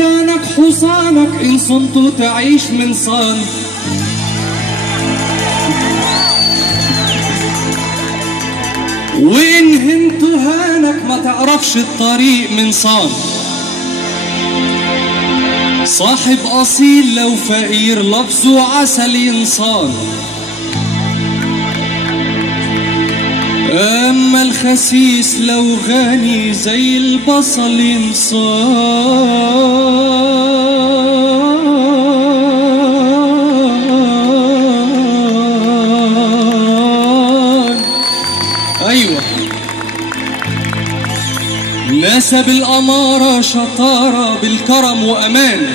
لسانك حصانك إن صنت تعيش من صان. وإن هنت هانك ما تعرفش الطريق من صان. صاحب أصيل لو فقير لفظه عسل ينصان. أما الخسيس لو غني زي البصل ينصان. أيوة نسب الأمارة شطارة بالكرم وأمان.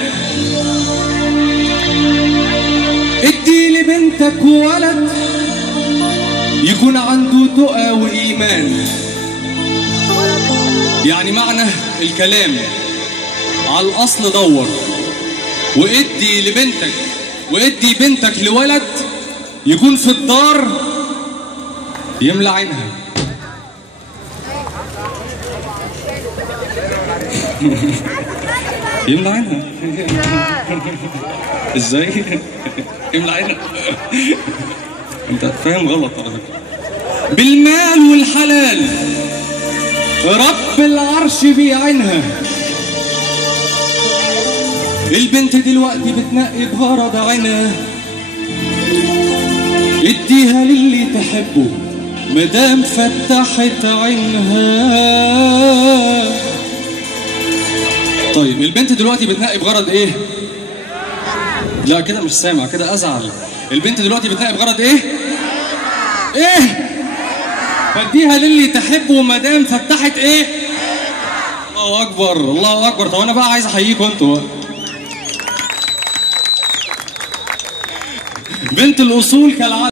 ادي لبنتك ولد يكون عنده تقى وإيمان. يعني معنى الكلام على الأصل دور، وادي بنتك لولد يكون في الدار يملى عينها. يملى عينها ازاي؟ يملى عينها انت فاهم غلط على فكرة. بالمال والحلال رب العرش بيعينها. البنت دلوقتي بتنقي بغرض عينها. اديها للي تحبه مدام فتحت عينها. طيب البنت دلوقتي بتنقي بغرض ايه؟ لا كده مش سامع، كده ازعل. البنت دلوقتي بتنقي بغرض ايه؟ ايه؟ فاديها للي تحبه مدام فتحت ايه؟ الله اكبر الله اكبر. طب انا بقى عايز احييكم انتوا. بنت الاصول كالعادة.